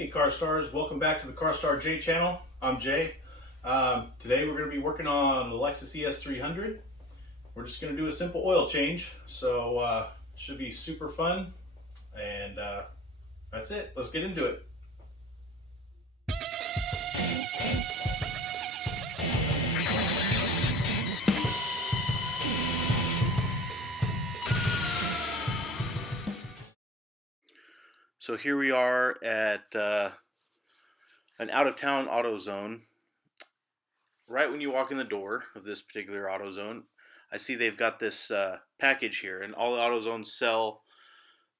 Hey Car Stars, welcome back to the Car Star J channel. I'm Jay. Today we're going to be working on the Lexus ES300. We're just going to do a simple oil change, so it should be super fun, and that's it. Let's get into it. So here we are at an out-of-town AutoZone. Right when you walk in the door of this particular AutoZone, I see they've got this package here, and all the AutoZones sell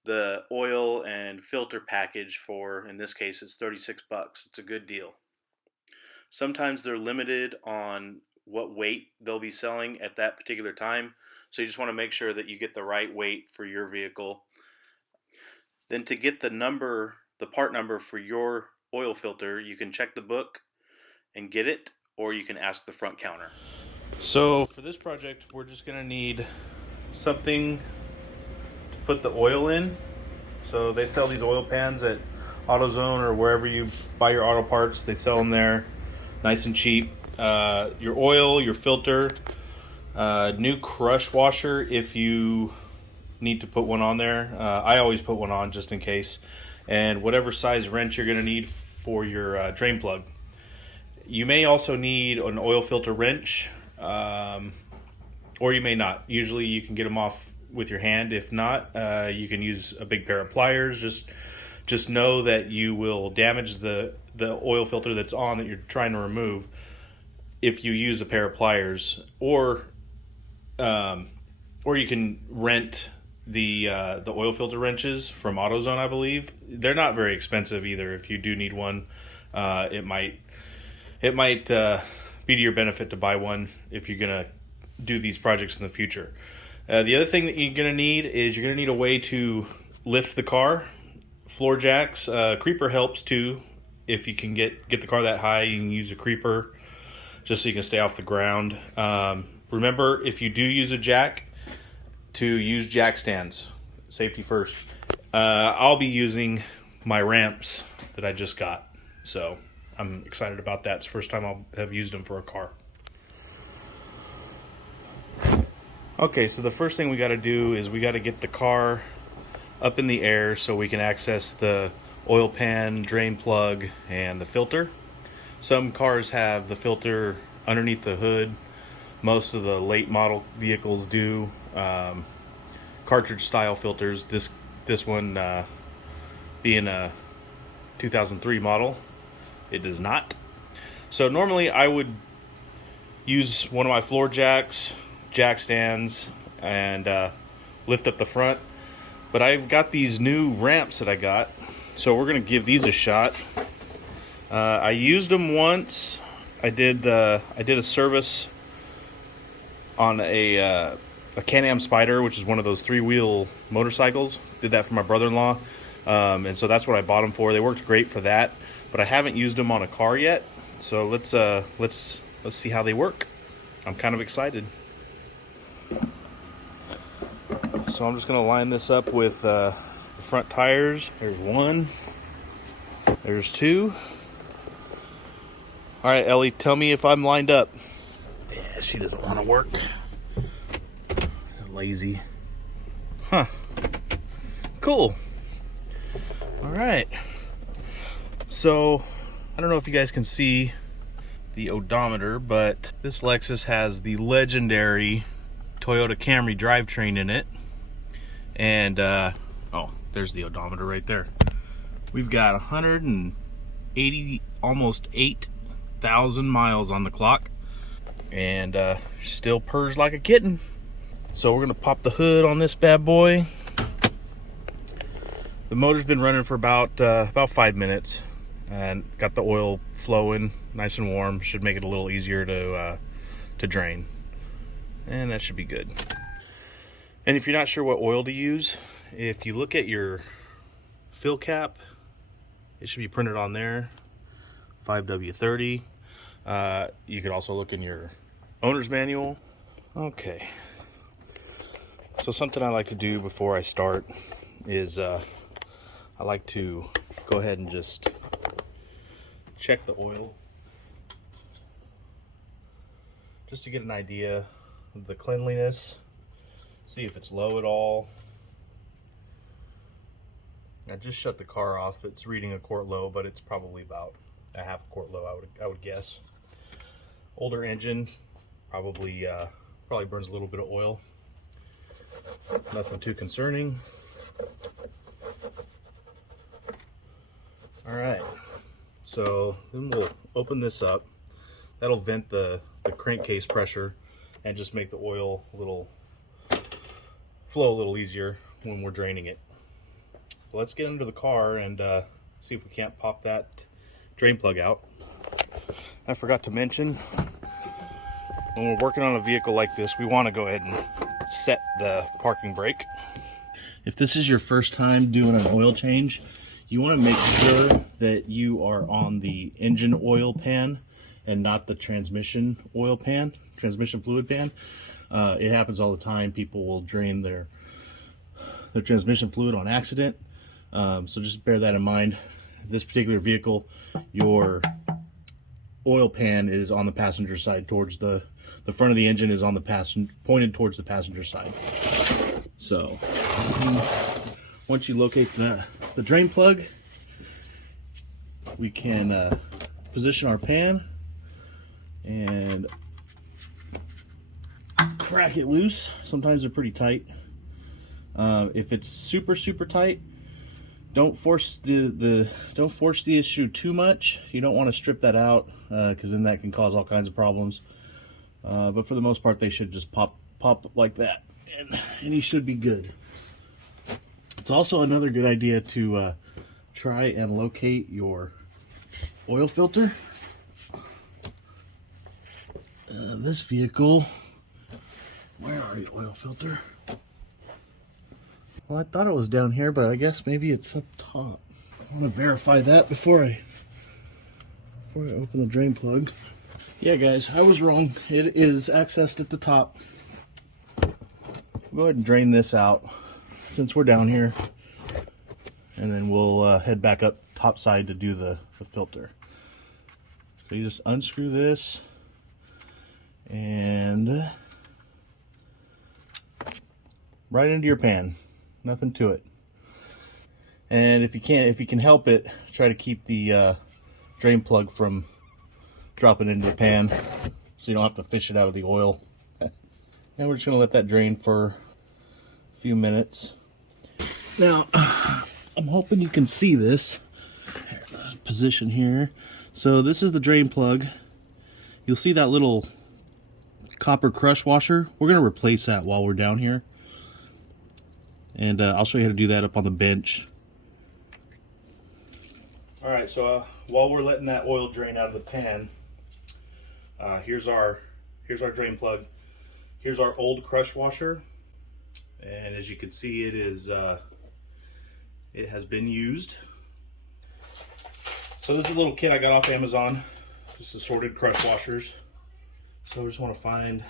the oil and filter package for, in this case, it's 36 bucks. It's a good deal. Sometimes they're limited on what weight they'll be selling at that particular time, so you just want to make sure that you get the right weight for your vehicle. Then to get the part number for your oil filter, you can check the book and get it, or you can ask the front counter. So for this project, we're just going to need something to put the oil in. So they sell these oil pans at AutoZone or wherever you buy your auto parts. They sell them there, nice and cheap. Your oil, your filter, new crush washer if you need to put one on there. I always put one on just in case. And whatever size wrench you're going to need for your drain plug. You may also need an oil filter wrench, or you may not. Usually you can get them off with your hand. If not, you can use a big pair of pliers. Just know that you will damage the oil filter that's on that you're trying to remove if you use a pair of pliers, or you can rent the oil filter wrenches from AutoZone. I believe they're not very expensive either. If you do need one, it might be to your benefit to buy one if you're gonna do these projects in the future. The other thing that you're gonna need is you're gonna need a way to lift the car. Floor jacks, creeper helps too. If you can get the car that high, you can use a creeper just so you can stay off the ground. Remember, if you do use a jack, to use jack stands. Safety first. I'll be using my ramps that I just got, so I'm excited about that. It's the first time I'll have used them for a car. Okay, so the first thing we got to do is we got to get the car up in the air so we can access the oil pan, drain plug, and the filter. Some cars have the filter underneath the hood. Most of the late model vehicles do. Cartridge style filters. This one being a 2003 model, it does not. So normally I would use one of my floor jacks, jack stands, and lift up the front. But I've got these new ramps that I got, so we're gonna give these a shot. I used them once. I did a service on a Can-Am Spider, which is one of those three-wheel motorcycles. Did that for my brother-in-law, and so that's what I bought them for. They worked great for that, but I haven't used them on a car yet. So let's see how they work. I'm kind of excited. So I'm just gonna line this up with the front tires. There's one. There's two. All right, Ellie, tell me if I'm lined up. Yeah, she doesn't want to work. Lazy. Huh. Cool. All right. So, I don't know if you guys can see the odometer, but this Lexus has the legendary Toyota Camry drivetrain in it. And, oh, there's the odometer right there. We've got 180, almost 8,000 miles on the clock. And still purrs like a kitten. So we're gonna pop the hood on this bad boy. The motor's been running for about 5 minutes, and got the oil flowing nice and warm. Should make it a little easier to drain, and that should be good. And if you're not sure what oil to use, if you look at your fill cap, it should be printed on there, 5W30. You could also look in your owner's manual. Okay. So something I like to do before I start is I like to go ahead and just check the oil just to get an idea of the cleanliness, see if it's low at all. I just shut the car off. It's reading a quart low, but it's probably about a half quart low, I would guess. Older engine, probably burns a little bit of oil. Nothing too concerning. All right, so then we'll open this up. That'll vent the crankcase pressure and just make the oil flow a little easier when we're draining it. Let's get into the car and see if we can't pop that drain plug out. I forgot to mention, when we're working on a vehicle like this, we want to go ahead and set the parking brake. If this is your first time doing an oil change, you want to make sure that you are on the engine oil pan and not the transmission oil pan, transmission fluid pan. It happens all the time. People will drain their transmission fluid on accident. So just bear that in mind. This particular vehicle, your oil pan is on the passenger side towards the front of the engine is on the pointed towards the passenger side. So once you locate the drain plug, we can position our pan and crack it loose. Sometimes they're pretty tight. If it's super tight, don't force the issue too much. You don't want to strip that out because then that can cause all kinds of problems. But for the most part, they should just pop like that, and you should be good. It's also another good idea to try and locate your oil filter. This vehicle, where are you, oil filter? Well, I thought it was down here, but I guess maybe it's up top. I want to verify that before I open the drain plug. Yeah, guys, I was wrong. It is accessed at the top. Go ahead and drain this out since we're down here, and then we'll head back up top side to do the filter. So you just unscrew this and right into your pan. Nothing to it. And if you can help it, try to keep the drain plug from dropping into the pan so you don't have to fish it out of the oil. And we're just going to let that drain for a few minutes. Now, I'm hoping you can see this. Position here. So this is the drain plug. You'll see that little copper crush washer. We're going to replace that while we're down here. And I'll show you how to do that up on the bench. Alright, so while we're letting that oil drain out of the pan, here's our drain plug. Here's our old crush washer. And as you can see, it has been used. So this is a little kit I got off Amazon. Just assorted crush washers. So we just want to find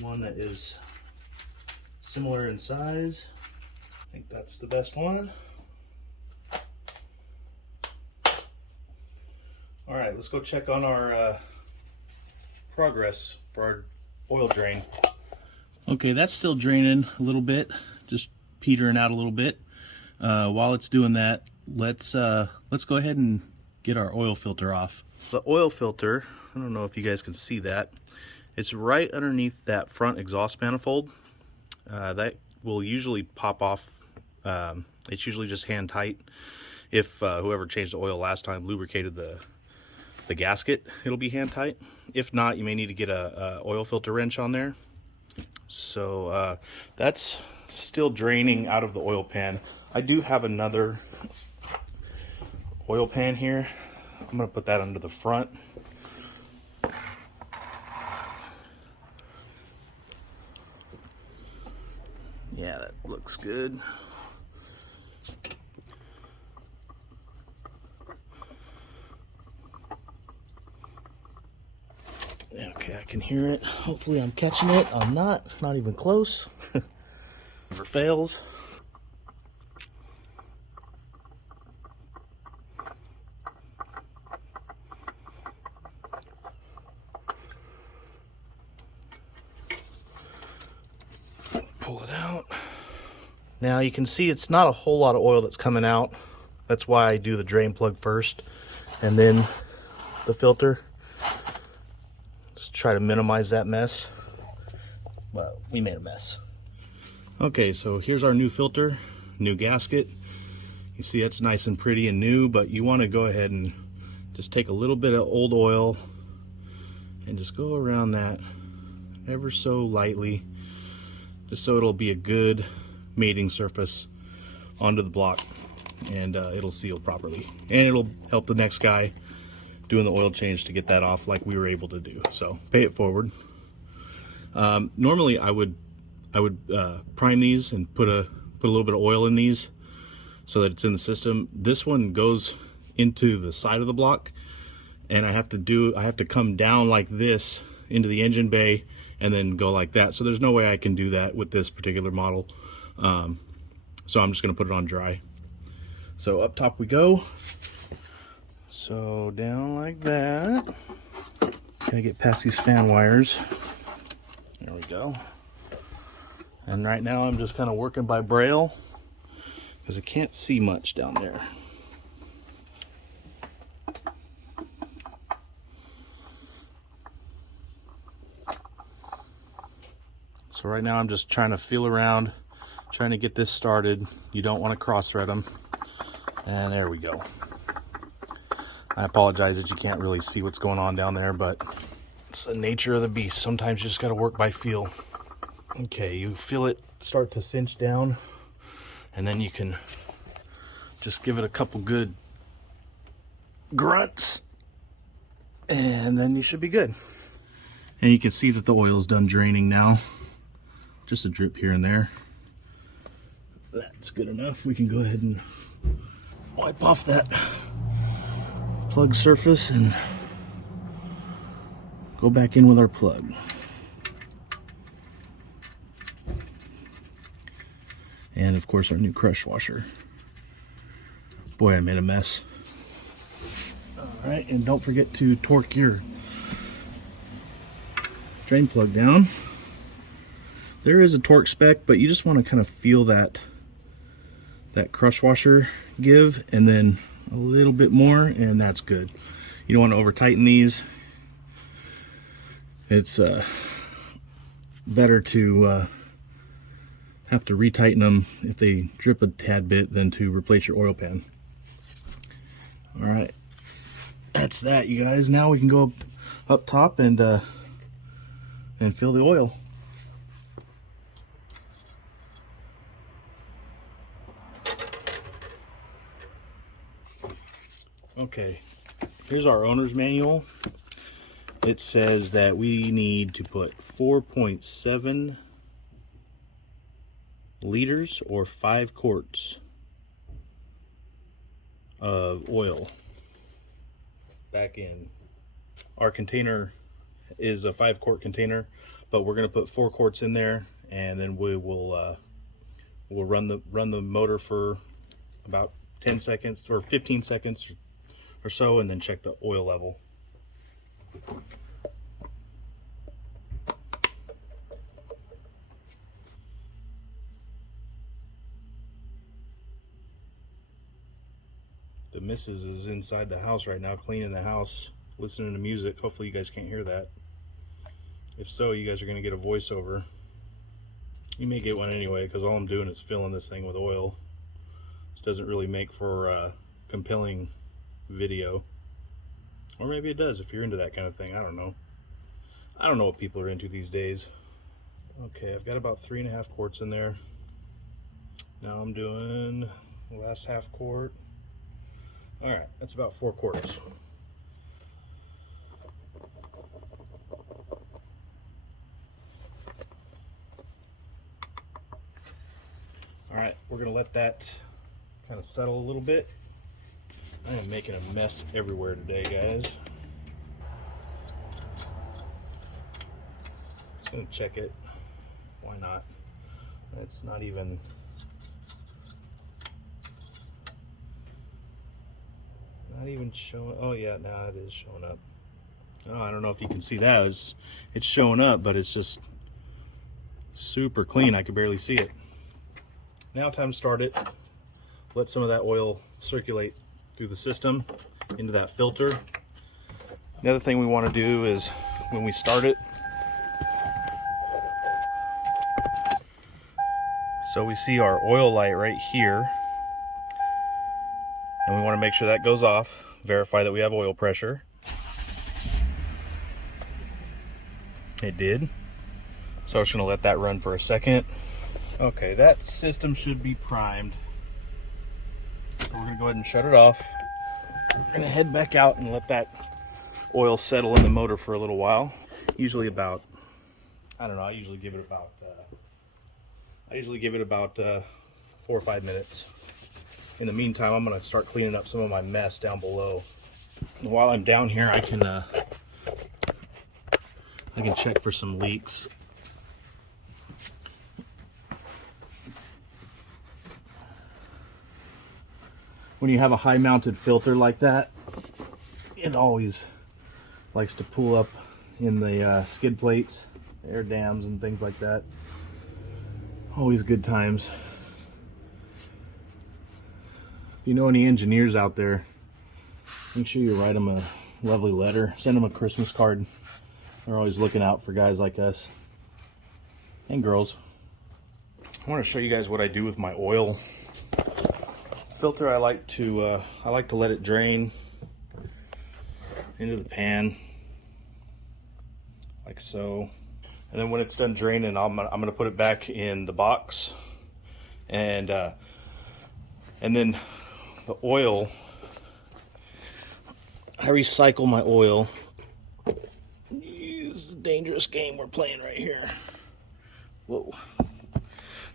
one that is similar in size. I think that's the best one. All right, let's go check on our progress for our oil drain. Okay, that's still draining a little bit, just petering out a little bit. While it's doing that, let's go ahead and get our oil filter off. The oil filter, I don't know if you guys can see that. It's right underneath that front exhaust manifold. That will usually pop off. It's usually just hand tight. If whoever changed the oil last time lubricated the gasket, it'll be hand tight. If not, you may need to get a oil filter wrench on there. So that's still draining out of the oil pan. I do have another oil pan here. I'm going to put that under the front. Yeah, that looks good. Okay, I can hear it. Hopefully I'm catching it. I'm not even close. Never fails. pull it out. Now you can see it's not a whole lot of oil that's coming out. That's why I do the drain plug first and then the filter. Just try to minimize that mess. Well, we made a mess. Okay, so here's our new filter, new gasket. You see that's nice and pretty and new, but you want to go ahead and just take a little bit of old oil and just go around that ever so lightly, just so it'll be a good mating surface onto the block, and it'll seal properly, and it'll help the next guy doing the oil change to get that off like we were able to do. So pay it forward. Normally I would prime these and put a little bit of oil in these so that it's in the system. This one goes into the side of the block, and I have to come down like this into the engine bay and then go like that. So there's no way I can do that with this particular model. So I'm just gonna put it on dry. So up top we go. So down like that. Gotta get past these fan wires. There we go. And right now I'm just kind of working by braille because I can't see much down there. So right now I'm just trying to feel around, trying to get this started. You don't want to cross thread them. And there we go. I apologize that you can't really see what's going on down there, but it's the nature of the beast. Sometimes you just got to work by feel. Okay, you feel it start to cinch down, and then you can just give it a couple good grunts, and then you should be good. And you can see that the oil's done draining now. Just a drip here and there. That's good enough. We can go ahead and wipe off that plug surface and go back in with our plug. And of course our new crush washer. Boy, I made a mess. Alright, and don't forget to torque your drain plug down. There is a torque spec, but you just want to kind of feel that crush washer give, and then a little bit more, and that's good. You don't want to over tighten these. It's better to have to retighten them if they drip a tad bit than to replace your oil pan. All right, that's that, you guys. Now we can go up top and fill the oil. Okay, here's our owner's manual. It says that we need to put 4.7 liters or 5 quarts of oil back in. Our container is a 5-quart container, but we're going to put 4 quarts in there, and then we'll run the motor for about 10 seconds or 15 seconds or so, and then check the oil level. The missus is inside the house right now, cleaning the house, listening to music. Hopefully you guys can't hear that. If so, you guys are going to get a voiceover. You may get one anyway, because all I'm doing is filling this thing with oil. This doesn't really make for compelling video, or maybe it does if you're into that kind of thing. I don't know what people are into these days. Okay, I've got about 3.5 quarts in there. Now I'm doing the last half quart. All right, that's about 4 quarts. All right, we're gonna let that kind of settle a little bit. I am making a mess everywhere today, guys. Just gonna check it. Why not? It's not even showing. Oh yeah, now it is showing up. Oh, I don't know if you can see that. It's showing up, but it's just Super clean, I could barely see it. Now time to start it. Let some of that oil circulate through the system into that filter. The other thing we want to do is when we start it, so we see our oil light right here, and we want to make sure that goes off, verify that we have oil pressure. It did. So I'm just going to let that run for a second. Okay, that system should be primed. So we're going to go ahead and shut it off. We're going to head back out and let that oil settle in the motor for a little while. Usually about, I don't know, I usually give it about 4 or 5 minutes. In the meantime, I'm going to start cleaning up some of my mess down below. And while I'm down here, I can check for some leaks. When you have a high mounted filter like that, it always likes to pull up in the skid plates, air dams and things like that. Always good times. If you know any engineers out there, make sure you write them a lovely letter, send them a Christmas card. They're always looking out for guys like us and girls. I want to show you guys what I do with my oil filter. I like to let it drain into the pan like so, and then when it's done draining, I'm gonna put it back in the box, and then the oil, I recycle my oil. This is a dangerous game we're playing right here. Whoa.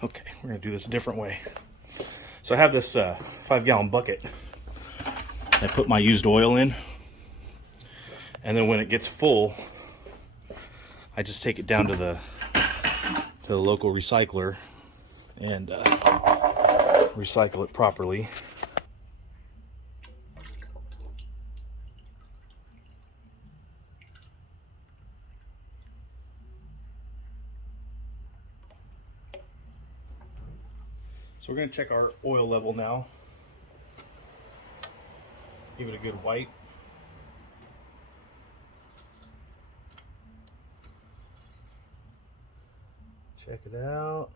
Okay, we're gonna do this a different way. So I have this 5-gallon bucket. I put my used oil in, and then when it gets full, I just take it down to the local recycler and recycle it properly. So we're going to check our oil level now. Give it a good wipe. Check it out.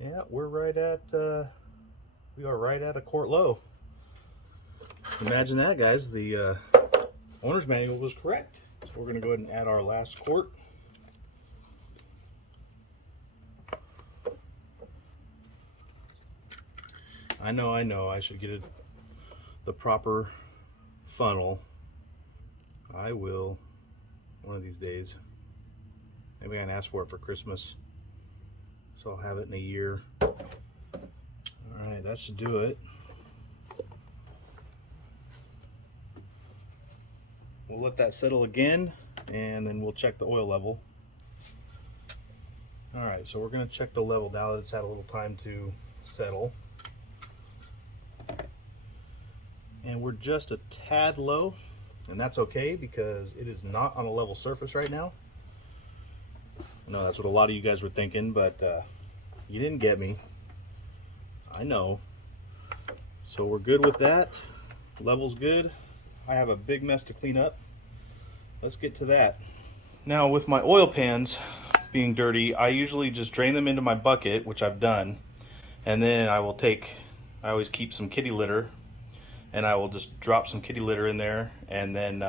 Yeah, we are right at a quart low. Imagine that, guys. The owner's manual was correct. So we're going to go ahead and add our last quart. I know, I should get the proper funnel. I will, one of these days. Maybe I can ask for it for Christmas, so I'll have it in a year. Alright, that should do it. We'll let that settle again, and then we'll check the oil level. Alright, so we're going to check the level now that it's had a little time to settle. And we're just a tad low, and that's okay because it is not on a level surface right now. I know that's what a lot of you guys were thinking, but you didn't get me. I know. So we're good with that. Level's good. I have a big mess to clean up. Let's get to that. Now with my oil pans being dirty, I usually just drain them into my bucket, which I've done, and then I always keep some kitty litter, and I will just drop some kitty litter in there, and then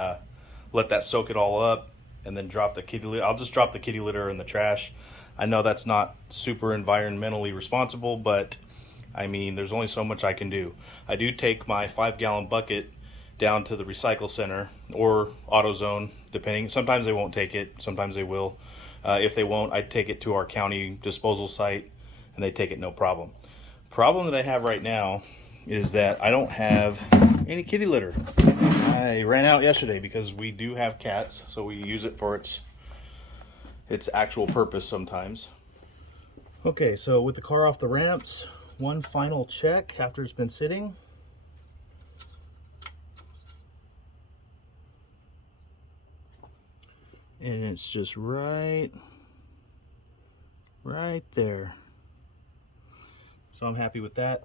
let that soak it all up, and then drop the kitty litter. I'll just drop the kitty litter in the trash. I know that's not super environmentally responsible, but I mean, there's only so much I can do. I do take my 5-gallon bucket down to the recycle center or AutoZone, depending. Sometimes they won't take it, sometimes they will. If they won't, I take it to our county disposal site, and they take it no problem. Problem that I have right now is that I don't have any kitty litter. I ran out yesterday because we do have cats, so we use it for its actual purpose sometimes. Okay, so with the car off the ramps, one final check after it's been sitting. And it's just right right there. So I'm happy with that.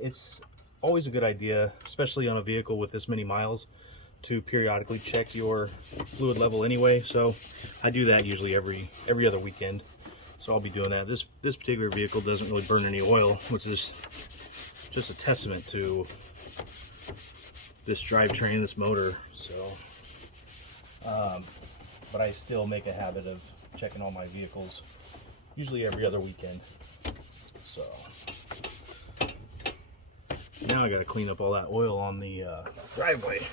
It's always a good idea, especially on a vehicle with this many miles, to periodically check your fluid level anyway. So I do that usually every other weekend. So I'll be doing that. This particular vehicle doesn't really burn any oil, which is just a testament to this drivetrain, this motor. So, but I still make a habit of checking all my vehicles, usually every other weekend. So now I got to clean up all that oil on the driveway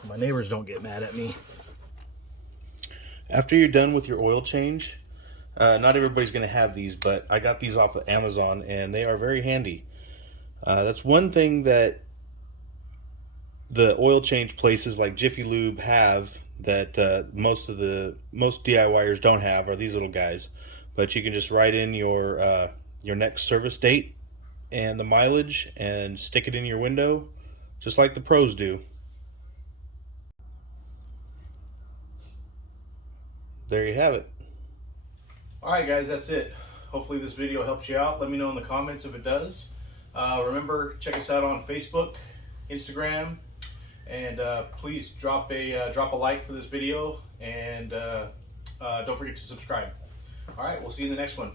so my neighbors don't get mad at me. After you're done with your oil change, not everybody's going to have these, but I got these off of Amazon and they are very handy. That's one thing that the oil change places like Jiffy Lube have that most DIYers don't have, are these little guys. But you can just write in your next service date and the mileage and stick it in your window, just like the pros do. There you have it. Alright guys, that's it. Hopefully this video helps you out. Let me know in the comments if it does. Remember, check us out on Facebook, Instagram, and please drop a like for this video, and don't forget to subscribe. Alright, we'll see you in the next one.